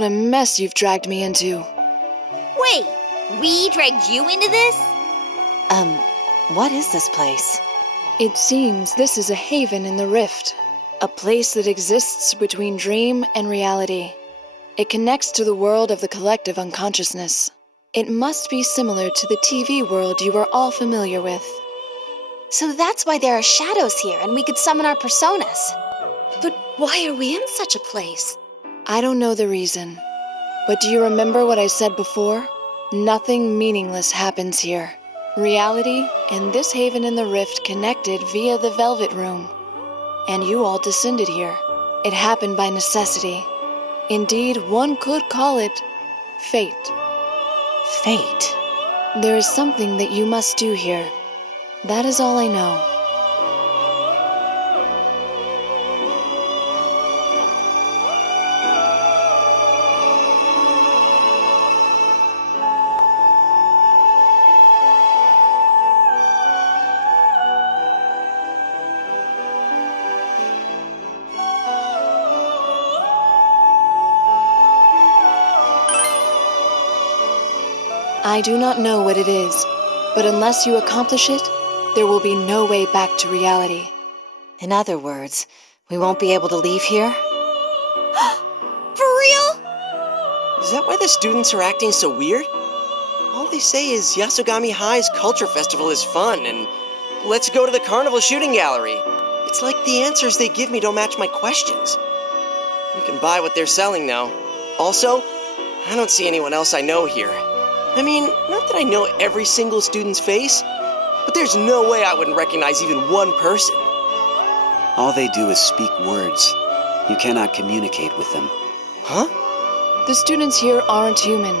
What a mess you've dragged me into. Wait, we dragged you into this? What is this place? It seems this is a haven in the Rift. A place that exists between dream and reality. It connects to the world of the collective unconsciousness. It must be similar to the TV world you are all familiar with. So that's why there are shadows here and we could summon our personas. But why are we in such a place? I don't know the reason. But do you remember what I said before? Nothing meaningless happens here. Reality and this haven in the Rift connected via the Velvet Room. And you all descended here. It happened by necessity. Indeed, one could call it fate. Fate? There is something that you must do here. That is all I know. I do not know what it is, but unless you accomplish it, there will be no way back to reality. In other words, we won't be able to leave here? For real? Is that why the students are acting so weird? All they say is Yasogami High's culture festival is fun, and let's go to the carnival shooting gallery. It's like the answers they give me don't match my questions. We can buy what they're selling now. Also, I don't see anyone else I know here. I mean, not that I know every single student's face, but there's no way I wouldn't recognize even one person. All they do is speak words. You cannot communicate with them. Huh? The students here aren't human.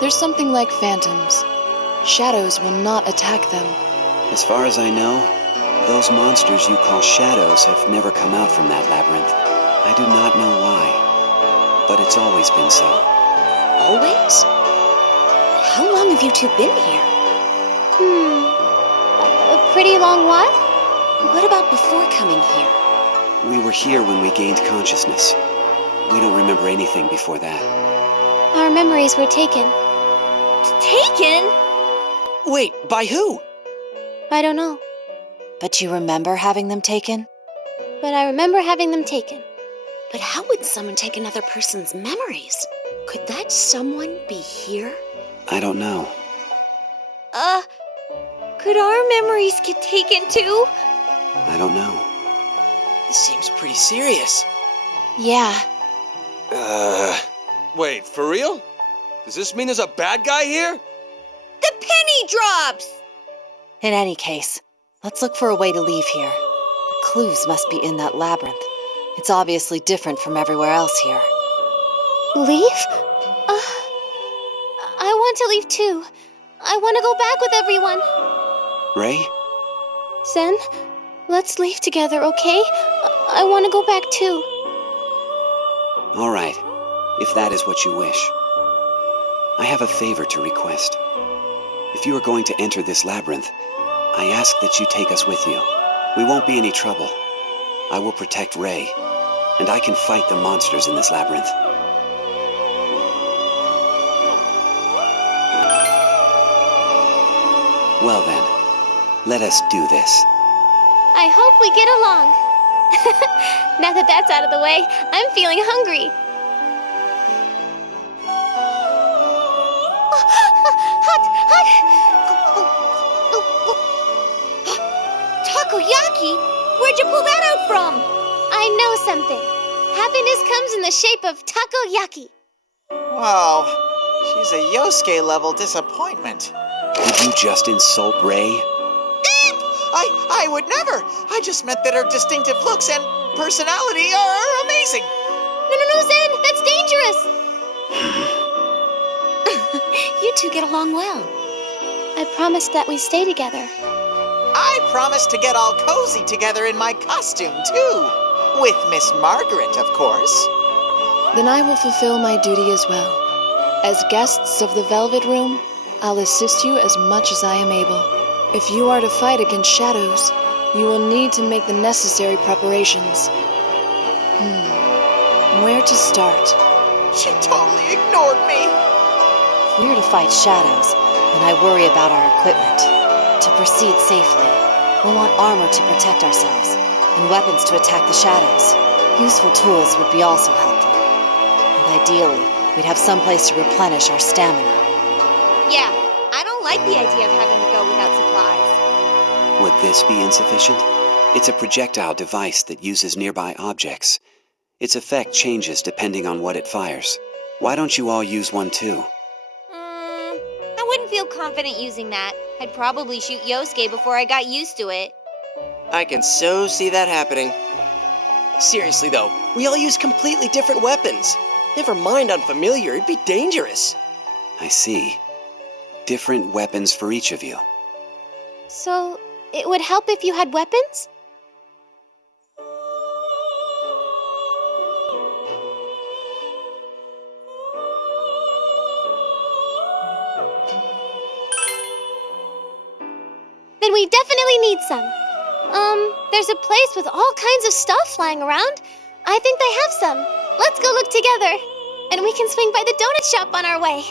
They're something like phantoms. Shadows will not attack them. As far as I know, those monsters you call shadows have never come out from that labyrinth. I do not know why, but it's always been so. Always? How long have you two been here? A pretty long while? What about before coming here? We were here when we gained consciousness. We don't remember anything before that. Our memories were taken. Taken? Wait, by who? I don't know, But you remember having them taken? but I remember having them taken. But how would someone take another person's memories? Could that someone be here? I don't know. Could our memories get taken too? I don't know. This seems pretty serious. Yeah. Wait, for real? Does this mean there's a bad guy here? The penny drops! In any case, let's look for a way to leave here. The clues must be in that labyrinth. It's obviously different from everywhere else here. Leave? I want to leave too. I want to go back with everyone. Ray? Zen, let's leave together, okay? I want to go back too. All right, if that is what you wish. I have a favor to request. If you are going to enter this labyrinth, I ask that you take us with you. We won't be any trouble. I will protect Ray, and I can fight the monsters in this labyrinth. Well then, let us do this. I hope we get along. Now that that's out of the way, I'm feeling hungry. Hot! Takoyaki? Where'd you pull that out from? I know something. Happiness comes in the shape of takoyaki. Whoa, she's a Yosuke level disappointment. Did you just insult Ray? I would never. I just meant that her distinctive looks and personality are amazing. No, Zen, that's dangerous. You two get along well. I promised that we stay together. I promised to get all cozy together in my costume, too. With Miss Margaret, of course. Then I will fulfill my duty as well. As guests of the Velvet Room, I'll assist you as much as I am able. If you are to fight against shadows, you will need to make the necessary preparations. Where to start? She totally ignored me. We're to fight shadows, and I worry about our equipment. To proceed safely, we'll want armor to protect ourselves, and weapons to attack the shadows. Useful tools would be also helpful. And ideally, we'd have some place to replenish our stamina. Yeah, I don't like the idea of having to go without supplies. Would this be insufficient? It's a projectile device that uses nearby objects. Its effect changes depending on what it fires. Why don't you all use one too? I wouldn't feel confident using that. I'd probably shoot Yosuke before I got used to it. I can so see that happening. Seriously though, we all use completely different weapons. Never mind unfamiliar, it'd be dangerous. I see. Different weapons for each of you. So, it would help if you had weapons? Then we definitely need some. There's a place with all kinds of stuff flying around. I think they have some. Let's go look together. And we can swing by the donut shop on our way.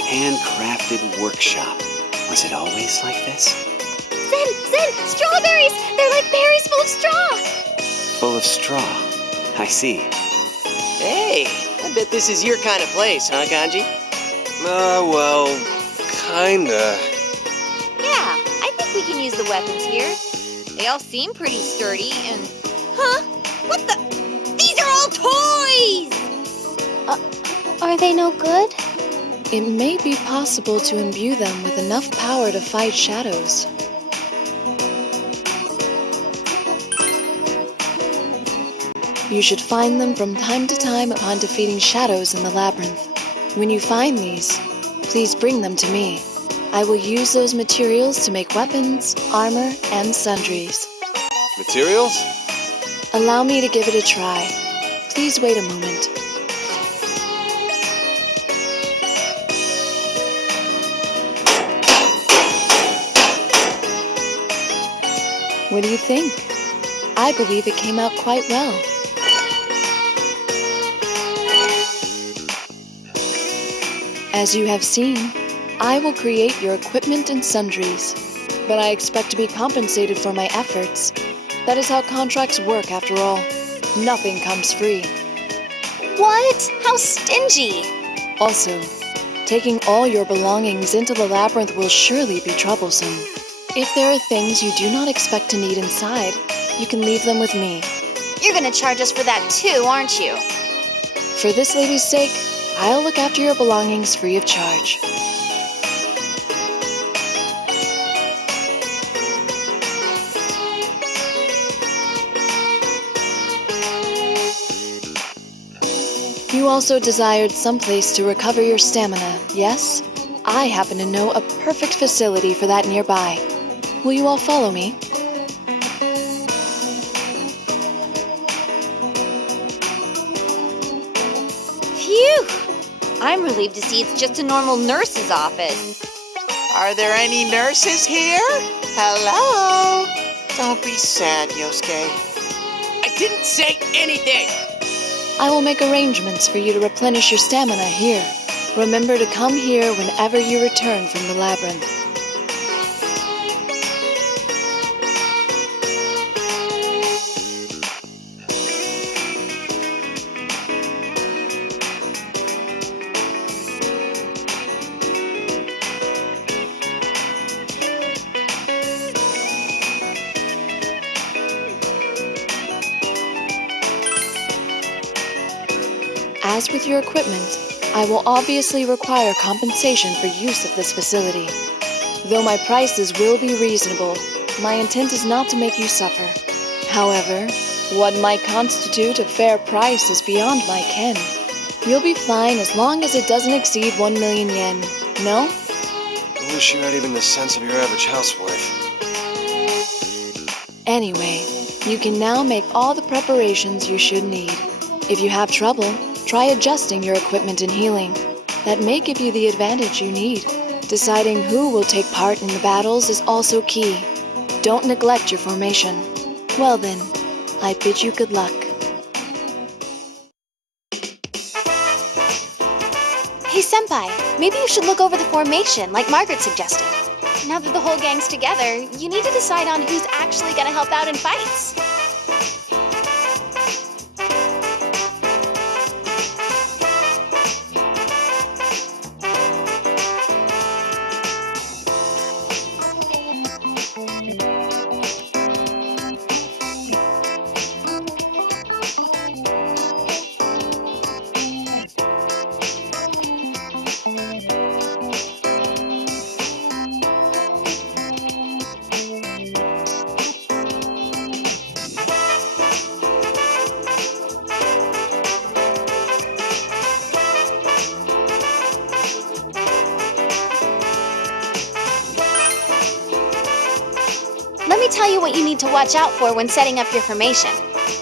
Handcrafted workshop. Was it always like this? Zen, strawberries! They're like berries full of straw! Full of straw. I see. Hey, I bet this is your kind of place, huh, Kanji? Well, kinda. Yeah, I think we can use the weapons here. They all seem pretty sturdy and... Huh? What the... These are all toys! Are they no good? It may be possible to imbue them with enough power to fight shadows. You should find them from time to time upon defeating shadows in the Labyrinth. When you find these, please bring them to me. I will use those materials to make weapons, armor, and sundries. Materials? Allow me to give it a try. Please wait a moment. What do you think? I believe it came out quite well. As you have seen, I will create your equipment and sundries, but I expect to be compensated for my efforts. That is how contracts work, after all. Nothing comes free. What? How stingy! Also, taking all your belongings into the labyrinth will surely be troublesome. If there are things you do not expect to need inside, you can leave them with me. You're gonna charge us for that too, aren't you? For this lady's sake, I'll look after your belongings free of charge. You also desired some place to recover your stamina, yes? I happen to know a perfect facility for that nearby. Will you all follow me? Phew! I'm relieved to see it's just a normal nurse's office. Are there any nurses here? Hello? Don't be sad, Yosuke. I didn't say anything! I will make arrangements for you to replenish your stamina here. Remember to come here whenever you return from the labyrinth. As with your equipment, I will obviously require compensation for use of this facility. Though my prices will be reasonable, my intent is not to make you suffer. However, what might constitute a fair price is beyond my ken. You'll be fine as long as it doesn't exceed 1 million yen, no? I wish you had even the sense of your average housewife. Anyway, you can now make all the preparations you should need. If you have trouble, try adjusting your equipment and healing. that may give you the advantage you need. Deciding who will take part in the battles is also key. Don't neglect your formation. Well then, I bid you good luck. Hey, Senpai, maybe you should look over the formation like Margaret suggested. Now that the whole gang's together, you need to decide on who's actually gonna help out in fights. Let me tell you what you need to watch out for when setting up your formation.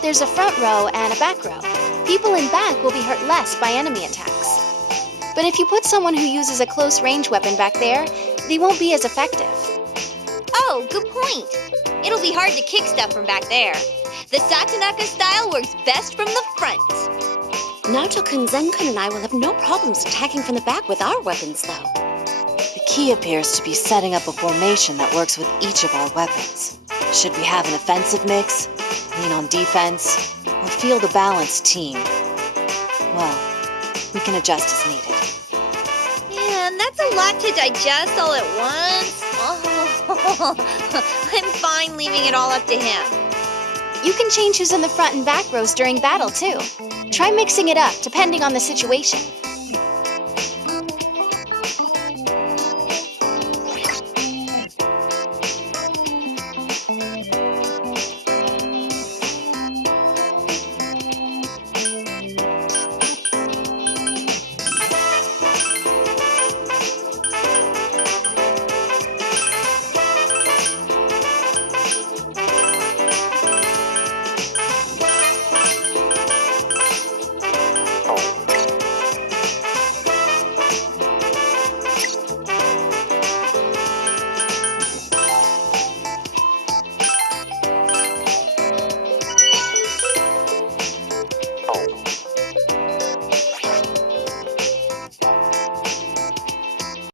There's a front row and a back row. People in back will be hurt less by enemy attacks. But if you put someone who uses a close-range weapon back there, they won't be as effective. Oh, good point. It'll be hard to kick stuff from back there. The Satonaka style works best from the front. Naoto-kun, Zen-kun, and I will have no problems attacking from the back with our weapons, though. The key appears to be setting up a formation that works with each of our weapons. Should we have an offensive mix, lean on defense, or field a balanced team? Well, we can adjust as needed. Man, that's a lot to digest all at once. Oh, I'm fine leaving it all up to him. You can change who's in the front and back rows during battle, too. Try mixing it up, depending on the situation.